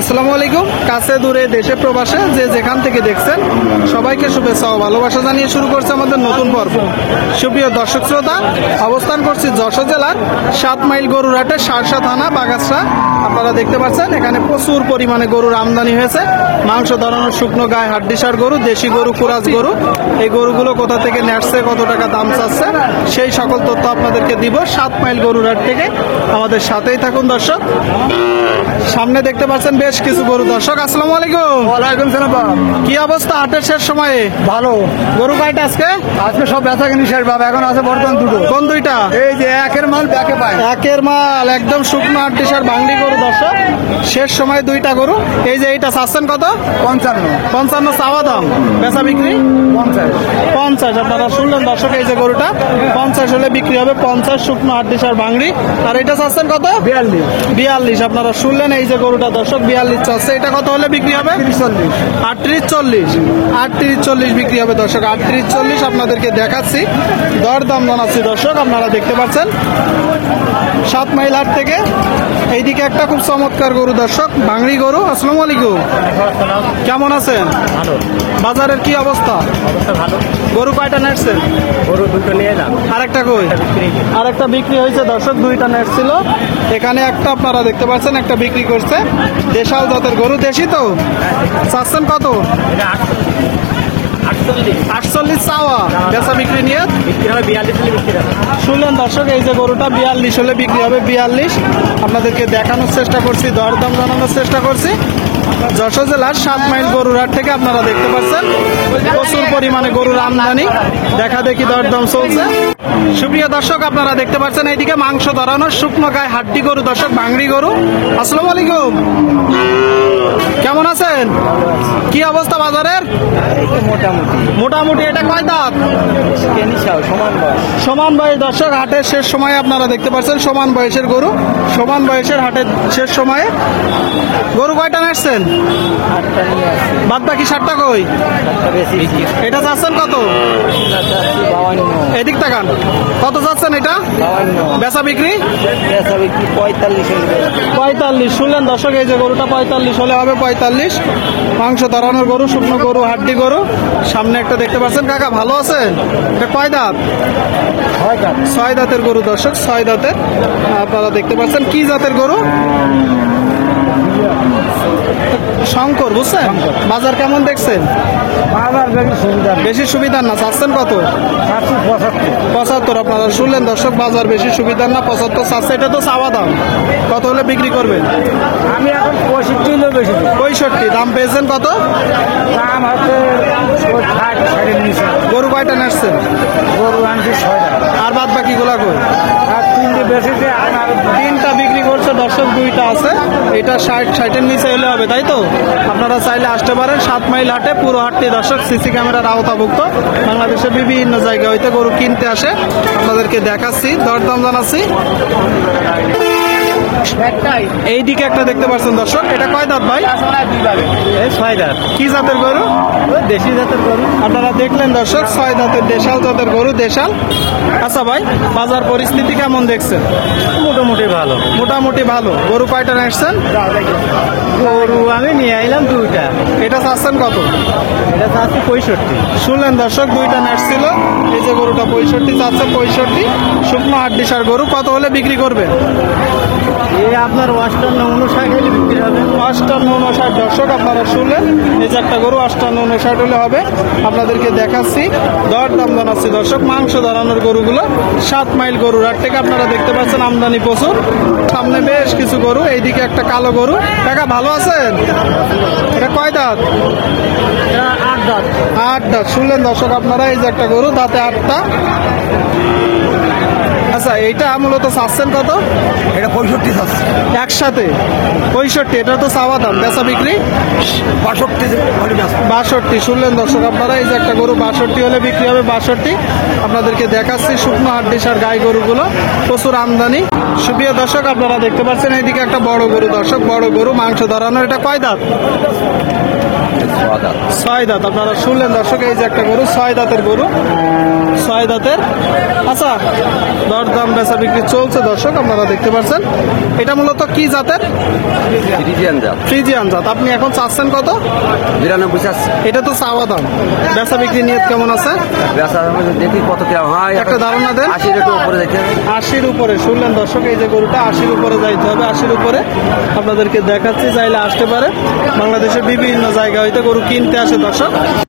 আসসালামু আলাইকুম। কাছে দূরে দেশে প্রবাসে যে যেখান থেকে দেখছেন সবাইকে শুভেচ্ছা ও ভালোবাসা জানিয়ে শুরু করছে আমাদের নতুন পর্ব। সুপ্রিয় দর্শক শ্রোতা, অবস্থান করছি যশোর জেলার 7 মাইল গরুর হাটে, শার্শা থানা, বাগাসরা। আপনারা দেখতে পাচ্ছেন এখানে প্রচুর পরিমাণে গরুর আমদানি হয়েছে। মাংস ধরানোর শুকনো গায়ে হাড্ডিসার গরু, দেশি গরু, কুরাজ গরু। এই গরুগুলো কোথা থেকে নেটছে, কত টাকা দাম চাচ্ছে, সেই সকল তথ্য আপনাদেরকে দিব 7 মাইল গরুর হাট থেকে। আমাদের সাথেই থাকুন দর্শক। সামনে দেখতে পাচ্ছেন বেশ কিছু গরু। দর্শক আসসালামু আলাইকুম। ওয়ালাইকুম সালাম। কি অবস্থা হাটের শেষ সময়ে? ভালো। গরু কয়টা আজকে? আজকে সব বেচা কিনি শেষ বাবা, এখন আছে বর্তমান দুটো। কোন দুইটা? এই যে একের মাল ব্যাকে পায়। একের মাল একদম শুকনো হাড্ডিসার বাংলি গরু। দর্শক শেষ সময় দুইটা গরু। এই যে এইটা চাচ্ছেন কত? 55। 55 চাওয়া দাম, বেচা বিক্রি 50। 50। আপনারা শুনলেন দর্শক, এই যে গরুটা 50 হলে বিক্রি হবে। 50 শুকনো হাড্ডিসার বাংলি। আর এটা চাচ্ছেন কত? 42। 42। আপনারা শুনলেন এই যে গরুটা দর্শক 42 চাচ্ছে। এটা কত হলে বিক্রি হবে? 40। 38-40। 38-40 বিক্রি হবে দর্শক। 38-40 আপনাদেরকে দেখাচ্ছি, দরদাম জানাচ্ছি দর্শক। আপনারা দেখতে পাচ্ছেন 7 মাইল হাট থেকে। এইদিকে একটা খুব চমৎকার গরু দর্শক, বাংলি গরু। আসসালামু আলাইকুম, কেমন আছেন? ভালো। বাজারের কি অবস্থা? অবস্থা ভালো। গরু কয়টা নেটছেন? গরু দুটো নিয়ে এলাম। আরেকটা কই? আরেকটা বিক্রি হয়েছে দর্শক। দুইটা নেট ছিল, এখানে একটা আপনারা দেখতে পাচ্ছেন একটা বিক্রি করছে। দেশাল জাতের গরু। দেশি তো? চাচ্ছেন কত? 48 চাওয়া, বেচা বিক্রি নিয়ে বিক্রি হবে 42 হলে বিক্রি হবে। শুনলেন দর্শক, এই যে গরুটা 42 হলে বিক্রি হবে। 42 আপনাদেরকে দেখানোর চেষ্টা করছি, দরদাম জানানোর চেষ্টা করছি। যশোর জেলার 7 মাইল গরুর হাট থেকে আপনারা দেখতে পাচ্ছেন প্রচুর পরিমাণে গরুর আমদানি, দেখা দেখি দরদাম চলছে। সুপ্রিয় দর্শক, আপনারা দেখতে পাচ্ছেন এইদিকে মাংস ধরানোর শুকনো গায়ে হাড্ডি গরু দর্শক, বাংলি গরু। আসসালামু আলাইকুম, কেমন আছেন? কি অবস্থা বাজারের? মোটামুটি। মোটামুটি। এটা কয় দাঁত? সমান বয়স। সমান বয়স দর্শক। হাটের শেষ সময়ে আপনারা দেখতে পাচ্ছেন সমান বয়সের গরু। সমান বয়সের হাটের শেষ সময়ে গরু কয়টা নেসছেন? 8টা নিয়ে আসছি। বাদ বাকি 7টা কই? 8টা বেশি। এটা চাচ্ছেন কত? 52। এদিক তাকান, কত চাচ্ছেন এটা? 52। বেচা বিক্রি বেচা বিক্রি 45 হলে। 45। শুনলেন দর্শক, এই যে গরুটা 45 হলে হবে। 45 মাংস ধরানোর গরু, শুকনো গরু, হাড্ডি গরু। সামনে একটা দেখতে পাচ্ছেন। কাকা ভালো আছেন? এটা কয় দাঁত? 6 দাঁতের গরু দর্শক, 6 দাঁতের। আপনারা দেখতে পাচ্ছেন কি জাতের গরু? শঙ্কর, বুঝছেন? বাজার কেমন দেখছেন? বাজার বেশি সুবিধা। বেশি সুবিধার না। চাচ্ছেন কত? 75। আপনারা শুনলেন দর্শক, বাজার বেশি সুবিধার না, 75 চাচ্ছে। এটা তো চাওয়া দাম, কত হলে বিক্রি করবেন? আমি এখন 65 হলে বেশি। 65। দাম পেয়েছেন কত? দাম হচ্ছে 60-60 নিচে। গরু কয়টা নেসছেন? গরু আনছি 6টা। আর বাদ বাকি গুলা কই? আর 3টে বেশিতে আর 3টা বিক্রি করছে দর্শক, 2টা আছে। এটা 60-60-এর নিচে হলে হবে, তাই তো? আপনারা চাইলে আসতে পারেন 7 মাইল হাটে। পুরো হাটটি দর্শক সিসি ক্যামেরার আওতাভুক্ত। বাংলাদেশের বিভিন্ন জায়গা হইতে গরু কিনতে আসে। আপনাদেরকে দেখাচ্ছি, দরদাম জানাচ্ছি। এইদিকে একটা দেখতে পাচ্ছেন দর্শক, এটা কয় দাঁত ভাই? 6 দাঁত। কি জাতের গরু? দেশি জাতের গরু। আপনারা দেখলেন দর্শক, 6 দাঁতের দেশাল জাতের গরু। দেশাল। আচ্ছা ভাই, বাজার পরিস্থিতি কেমন দেখছেন? মোটামুটি ভালো। মোটামুটি ভালো। গরু কয়টা নেসছেন? গরু আমি নিয়ে আইলাম 2টা। এটা চাচ্ছেন কত? এটা চাচ্ছি 65। শুনলেন দর্শক, 2টা নেট ছিল। এই যে গরুটা 65 চাচ্ছে। 65 শুকনো হাড্ডিসার গরু। কত হলে বিক্রি করবেন? এই আপনার 58-59 হলে বিক্রি হবে। 58-59 দর্শক, আপনারা শুনলেন। এই যে একটা গরু 58-59 হলে হবে। আপনাদেরকে দেখাচ্ছি, দরদাম জানাচ্ছি দর্শক। মাংস ধরানোর গরুগুলো 7 মাইল গরুর হাট থেকে আপনারা দেখতে পাচ্ছেন আমদানি প্রচুর। সামনে বেশ কিছু গরু। এইদিকে একটা কালো গরু। কাকা ভালো আছেন? এটা কয় দাঁত? 8 দাঁত। 8 দাঁত। শুনলেন দর্শক আপনারা, এই যে একটা গরু, দাঁতে 8টা। আচ্ছা, এইটা মূলত চাচ্ছেন কত? এটা 65 চাচ্ছে। একসাথে 65। এটা তো চাওয়া দাম, বেচা বিক্রি 62। শুনলেন দর্শক আপনারা, এই যে একটা গরু 62 হলে বিক্রি হবে। 62 আপনাদেরকে দেখাচ্ছি শুকনো হাড্ডিসার গাই গরুগুলো, প্রচুর আমদানি। সুপ্রিয় দর্শক, আপনারা দেখতে পাচ্ছেন এইদিকে একটা বড় গরু দর্শক, বড় গরু মাংস ধরানোর। এটা কয় দাঁত? 6 দাঁত। আপনারা শুনলেন দর্শক, এই যে একটা গরু 6 দাঁতের গরু। ছয় দাঁতের। আচ্ছা, দরদাম বেচা বিক্রি চলছে দর্শক, আপনারা দেখতে পাচ্ছেন। এটা মূলত কি জাতের? ফ্রিজিয়ান জাত। আপনি এখন চাচ্ছেন কত? 92 চাচ্ছি। এটা তো চাওয়া দাম, বেচা বিক্রি নিয়ত কেমন আছে? দেখি কত দেওয়া হয়। একটা ধারণা দেন। 80 এর উপরে যাইতে হবে। 80-র উপরে। শুনলেন দর্শক, এই যে গরুটা 80-র উপরে যাইতে হবে। 80-র উপরে আপনাদেরকে দেখাচ্ছি, চাইলে আসতে পারে। বাংলাদেশের বিভিন্ন জায়গা হইতে গরু কিনতে আসে দর্শক।